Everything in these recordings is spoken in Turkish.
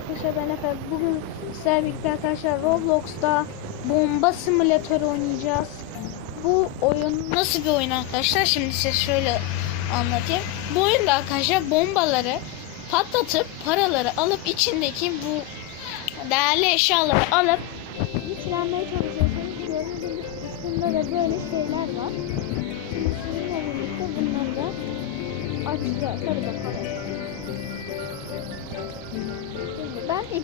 arkadaşlar ben Efe. Bugün sizlerle birlikte arkadaşlar Roblox'ta bomba simülatörü oynayacağız. Bu oyun nasıl bir oyun arkadaşlar? Şimdi size şöyle anlatayım. Bu oyunda arkadaşlar bombaları patlatıp paraları alıp içindeki bu değerli eşyaları alıp yüklenmeye çalışıyorsunuz. Gibi üstünde de böyle şeyler var. Şimdi sizinle birlikte bunları da açacağız. Hadi bakalım.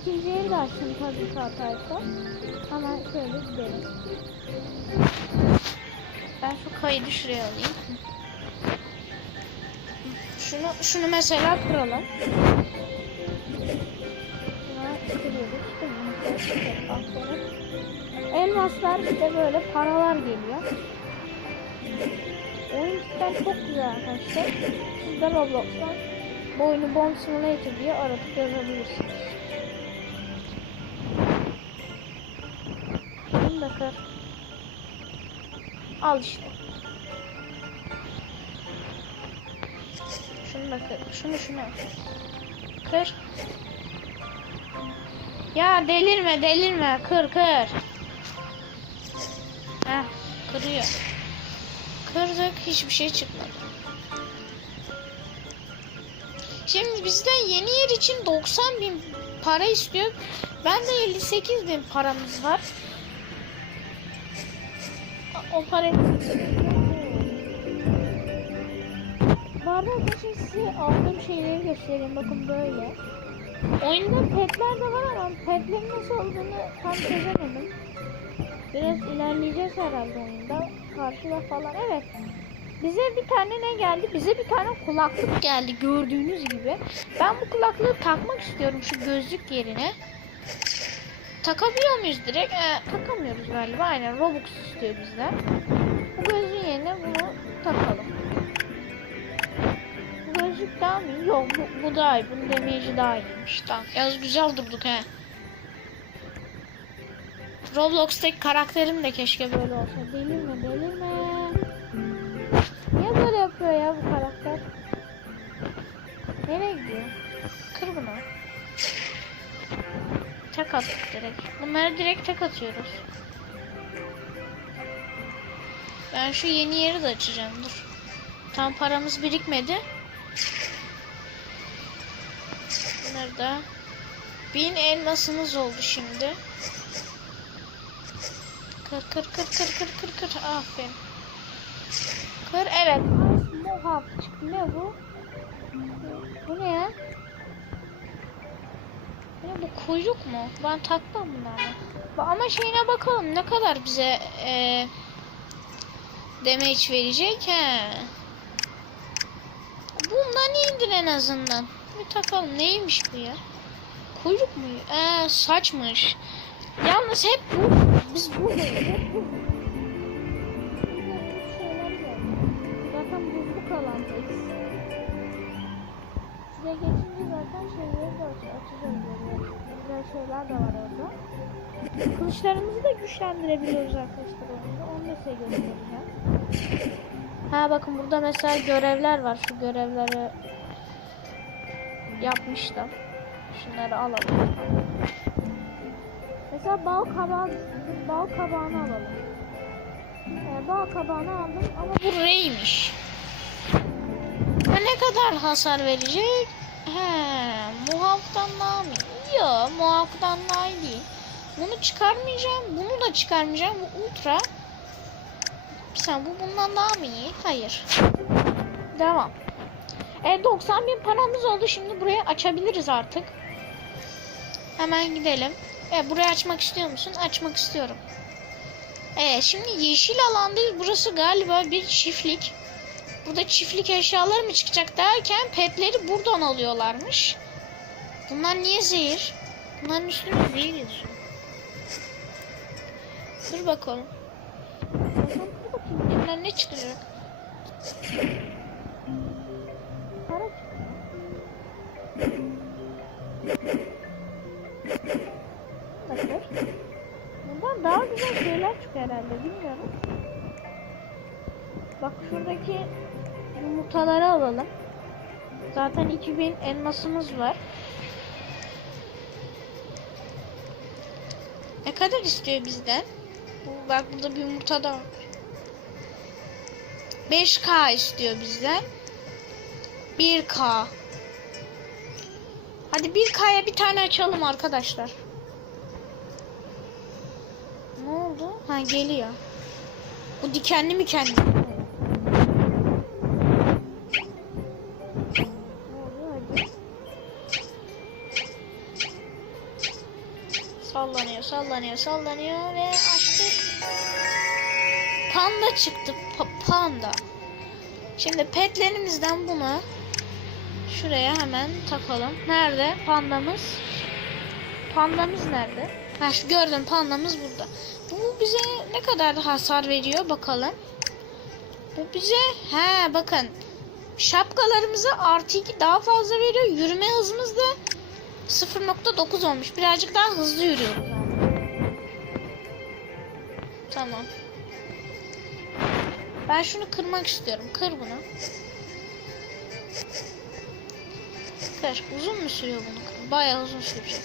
İkinci yeri de açtım tabii ki hataysa. Ama şöyle gidelim. Ben şu kaydı şuraya alayım. Şunu şunu mesela kıralım. Elmaslar işte böyle paralar geliyor. Oyun cidden çok güzel arkadaşlar. Siz de Roblox'tan bu oyunu Bomb Simulator diye aratıp yazabilirsiniz. Şunu da kır. Al işte. Şunu da kır. Şunu şunu. Kır. Ya delirme delirme. Kır kır. Heh kırıyor. Kırdık hiçbir şey çıkmadı. Şimdi bizden yeni yer için 90 bin para istiyor. Ben de 58 bin paramız var. O parayı... Bu arada arkadaşlar size aldığım şeyleri göstereyim. Bakın böyle. Oyunda petler de var ama petlerin nasıl olduğunu tam çözemedim. Biraz ilerleyeceğiz herhalde oyunda. Karşıda falan. Evet. Bize bir tane ne geldi? Bize bir tane kulaklık geldi gördüğünüz gibi. Ben bu kulaklığı takmak istiyorum şu gözlük yerine. Takabiliyor muyuz direkt? Ee, takamıyoruz galiba. Aynen Robux istiyor bizden. Bu gözlüğün yerine bunu takalım. Bu gözlük daha mı? Yok bu, bu daha iyi. Bunun damage'i daha iyiymiş. Tamam. Yaz güzel durduk he. Roblox'taki karakterim de keşke böyle olsa. Delirme delirme. Niye böyle yapıyor ya bu karakter? Nereye gidiyor? Kır bunu. Tek attık direkt. Bunları direkt tek atıyoruz. Ben şu yeni yeri de açacağım. Dur. Tam paramız birikmedi. Bunları da bin elmasımız oldu şimdi. Kır kır kır kır kır kır kır. Aferin. Kır evet. Mohawk çıktı. Ne bu? Bu ne ya? Ne bu kuyruk mu? Ben takmam bunları. Ama şeyine bakalım ne kadar bize e, damage verecek he. Bundan iyidir en azından. Bir takalım neymiş bu ya? Kuyruk mu? Ee, saçmış. Yalnız hep bu. Biz bu geçince zaten şeyleri de aç açacağız böyle. Güzel şeyler de var orada. Kılıçlarımızı da güçlendirebiliyoruz arkadaşlar oyunda. Onu da size göstereceğim. Ha bakın burada mesela görevler var. Şu görevleri yapmıştım. Şunları alalım. Mesela bal kabağı. Bal kabağını alalım. Ee, bal kabağını aldım ama bu reymiş. Ne kadar hasar verecek? He, muhaftan mı? Yok, muhaftan iyi değil. Bunu çıkarmayacağım. Bunu da çıkarmayacağım. Bu ultra. Sen bu bundan daha mı iyi? Hayır. Devam. E 90 bin paramız oldu. Şimdi burayı açabiliriz artık. Hemen gidelim. E burayı açmak istiyor musun? Açmak istiyorum. Evet şimdi yeşil alandayız. Burası galiba bir çiftlik. Burada çiftlik eşyalar mı çıkacak derken petleri buradan alıyorlarmış. Bunlar niye zehir? Bunların üstünde zehir yazıyor. Dur bakalım. İçinden ne çıkacak? Para. Bakın. Bundan daha güzel şeyler çıkıyor herhalde bilmiyorum. Bak şuradaki yumurtaları alalım. Zaten 2000 elmasımız var. Ne kadar istiyor bizden? Bu- Bak burada bir yumurta da var. 5K istiyor bizden. 1K. Hadi 1K'ya bir tane açalım arkadaşlar. Ne oldu? Ha geliyor. Bu dikenli mi kendi? Sallanıyor, sallanıyor, ve açtık. Panda çıktı. Pa- panda. Şimdi petlerimizden bunu şuraya hemen takalım. Nerede pandamız? Pandamız nerede? Ha şu gördüm pandamız burada. Bu bize ne kadar hasar veriyor bakalım. Bu bize he bakın şapkalarımıza artı 2 daha fazla veriyor. Yürüme hızımız da 0.9 olmuş. Birazcık daha hızlı yürüyoruz. Tamam. Ben şunu kırmak istiyorum. Kır bunu. Kır. Uzun mu sürüyor bunu kır? Bayağı uzun sürecek.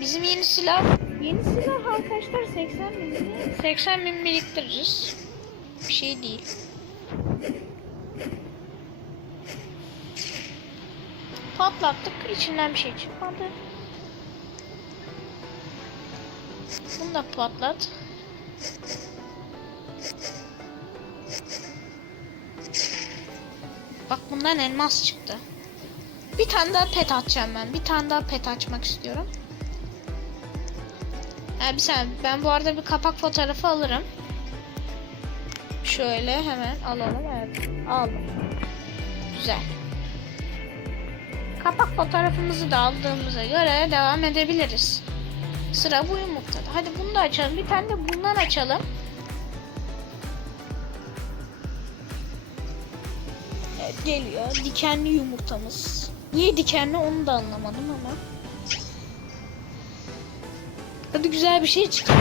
Bizim yeni silah Yeni silah arkadaşlar 80 bin 80 bin biriktiririz. Bir şey değil. Patlattık. içinden bir şey çıkmadı. Bunu da patlat. Bundan elmas çıktı. Bir tane daha pet açacağım ben. Bir tane daha pet açmak istiyorum. Ha, bir saniye. Ben bu arada bir kapak fotoğrafı alırım. Şöyle hemen alalım. Evet. Aldım. Güzel. Kapak fotoğrafımızı da aldığımıza göre devam edebiliriz. Sıra bu yumurtada. Hadi bunu da açalım. Bir tane de bundan açalım. Geliyor. Dikenli yumurtamız. Niye dikenli onu da anlamadım ama. Hadi güzel bir şey çıktı.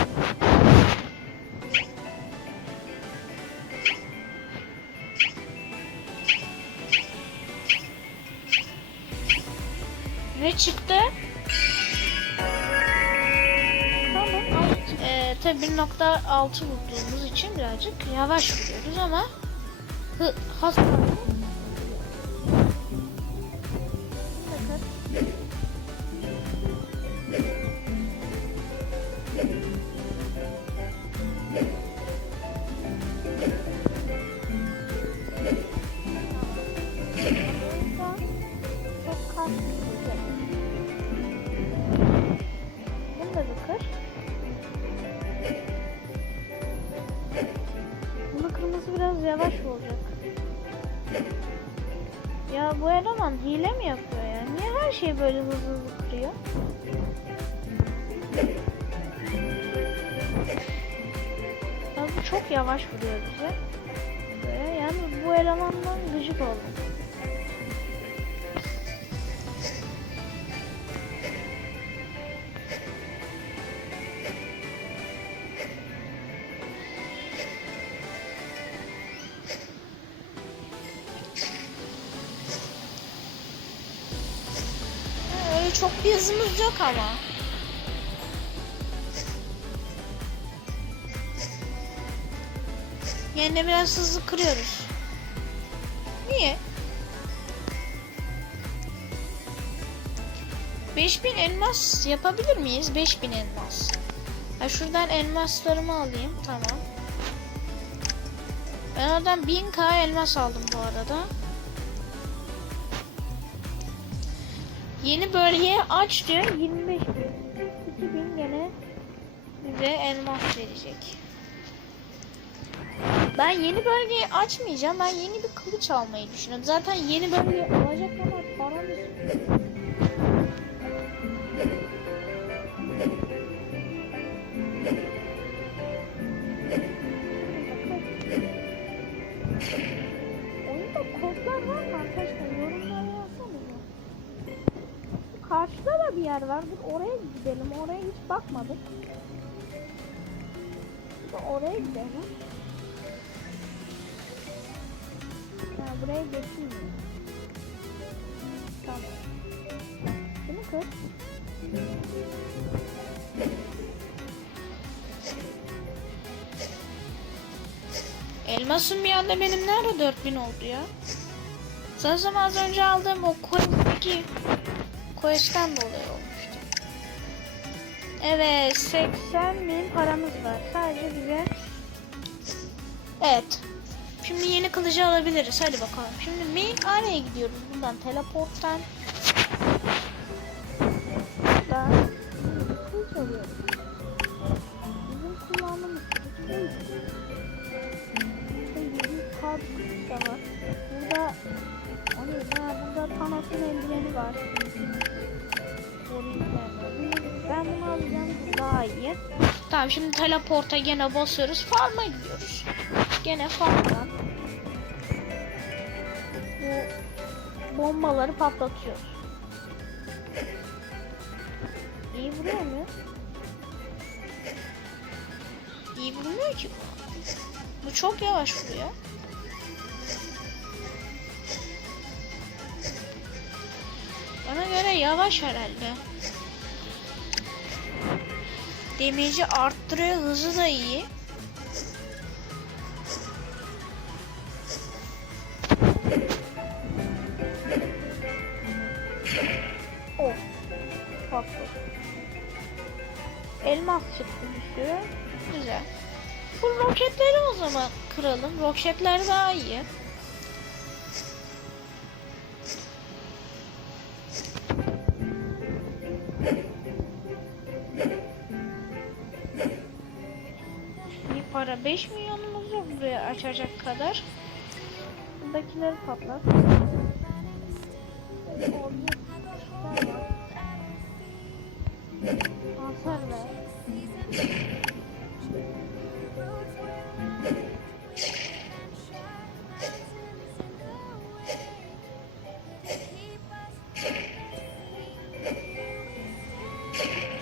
Ne çıktı? Tamam. Ee, tabii 1.6 vurduğumuz için birazcık yavaş vuruyoruz ama hı, böyle hızlı hızlı kırıyor? Ya bu çok yavaş vuruyor bize. Böyle yani bu elemandan gıcık oldum. Yok ama. De biraz hızlı kırıyoruz. Niye? 5000 elmas yapabilir miyiz? 5000 elmas. Ha şuradan elmaslarımı alayım. Tamam. Ben oradan 1000k elmas aldım bu arada. Yeni bölgeye aç diyor. 25 bin. 2000 gene bize elmas verecek. Ben yeni bölgeyi açmayacağım. Ben yeni bir kılıç almayı düşünüyorum. Zaten yeni bölgeyi alacak kadar param gidelim. Oraya hiç bakmadık. Oraya gidelim. Ya buraya geçeyim. Tamam. Bunu kır. Elmasım bir anda benim nerede 4000 oldu ya? Sanırım az önce aldığım o quest'teki quest'ten dolayı oldu. Evet 80 bin paramız var. Sadece bize Evet. Şimdi yeni kılıcı alabiliriz. Hadi bakalım. Şimdi main area'ya gidiyoruz. Buradan teleporttan. Daha iyi. Tamam şimdi teleporta gene basıyoruz. Farm'a gidiyoruz. Gene farmdan. Bu bombaları patlatıyoruz. İyi vuruyor mu? İyi vurmuyor ki bu. Bu çok yavaş vuruyor. Bana göre yavaş herhalde. Damage'i arttırıyor, hızı da iyi. Oh. Patladı. Elmas çıktı bir sürü. Güzel. Bu roketleri o zaman kıralım. Roketler daha iyi. Para 5 milyonumuz buraya açacak kadar. Buradakileri patlat. Hasar ver.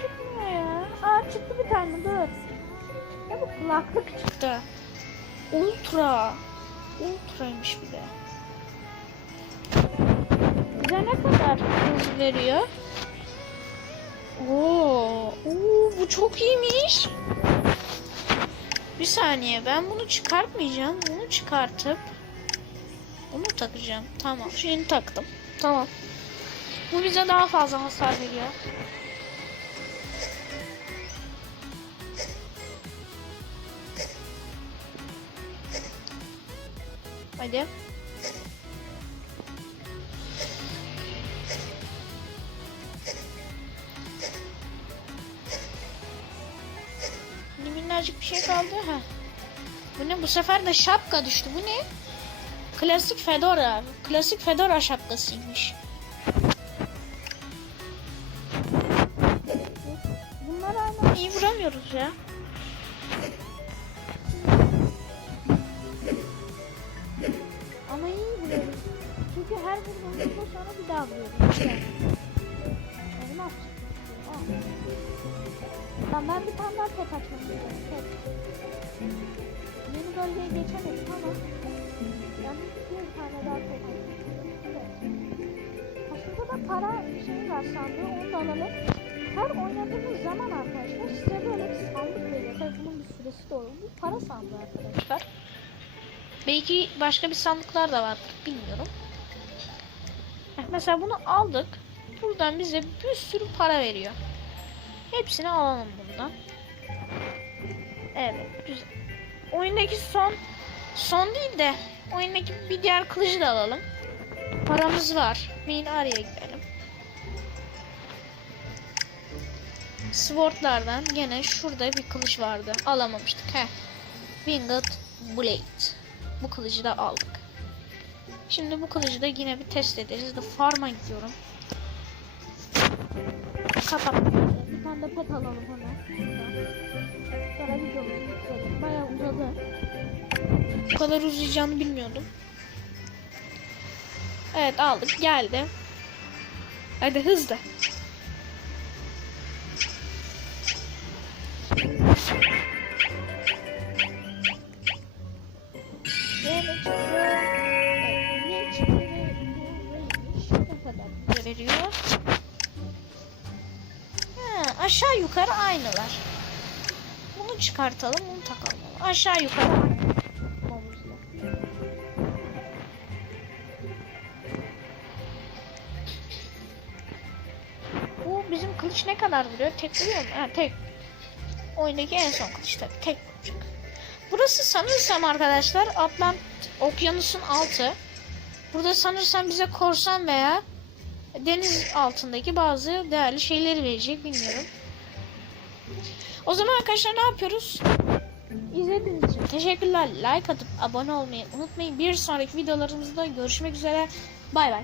Çıkmıyor ya. Aa çıktı bir tane dur. Bu kulaklık çıktı. Ultra. Ultraymış bir de. Bize ne kadar hız veriyor? Oo, oo, bu çok iyiymiş. Bir saniye ben bunu çıkartmayacağım. Bunu çıkartıp bunu takacağım. Tamam. Şimdi taktım. Tamam. Bu bize daha fazla hasar veriyor. Hadi. Şimdi minnacık bir şey kaldı. ha. Bu ne? Bu sefer de şapka düştü. Bu ne? Klasik Fedora. Klasik Fedora şapkasıymış. Bunlar aynı iyi vuramıyoruz ya. Aa. Tamam ben bir tane daha tek açmam. Tek. Yeni bölgeye geçemedim ama ben bir tane daha tek istiyorum. Ha şurada da para şeyi var sandığı onu da alalım. Her oynadığımız zaman arkadaşlar size böyle bir sandık veriyor. Tabii bunun bir süresi de olur. Bu para sandığı arkadaşlar. Belki başka bir sandıklar da vardır. Bilmiyorum. Mesela bunu aldık. Buradan bize bir sürü para veriyor. Hepsini alalım bundan. Evet. Güzel. Oyundaki son son değil de oyundaki bir diğer kılıcı da alalım. Paramız var. Main araya gidelim. Swordlardan gene şurada bir kılıç vardı. Alamamıştık. He. Winged Blade. Bu kılıcı da aldık. Şimdi bu kılıcı da yine bir test ederiz. De farm'a gidiyorum. Kapat. Bir tane de pet alalım hemen. Sonra videomuzu. Bayağı uzadı. Bu kadar uzayacağını bilmiyordum. Evet aldık. Geldi. Hadi hızlı. veriyor. Ha, aşağı yukarı aynılar. Bunu çıkartalım, bunu takalım. Aşağı yukarı. Bu bizim kılıç ne kadar vuruyor? Tek vuruyor mu? Ha, tek. Oyundaki en son kılıç tabii. Tek. Burası sanırsam arkadaşlar Atlant Okyanus'un altı. Burada sanırsam bize korsan veya deniz altındaki bazı değerli şeyleri verecek bilmiyorum. O zaman arkadaşlar ne yapıyoruz? İzlediğiniz için teşekkürler. Like atıp abone olmayı unutmayın. Bir sonraki videolarımızda görüşmek üzere. Bay bay.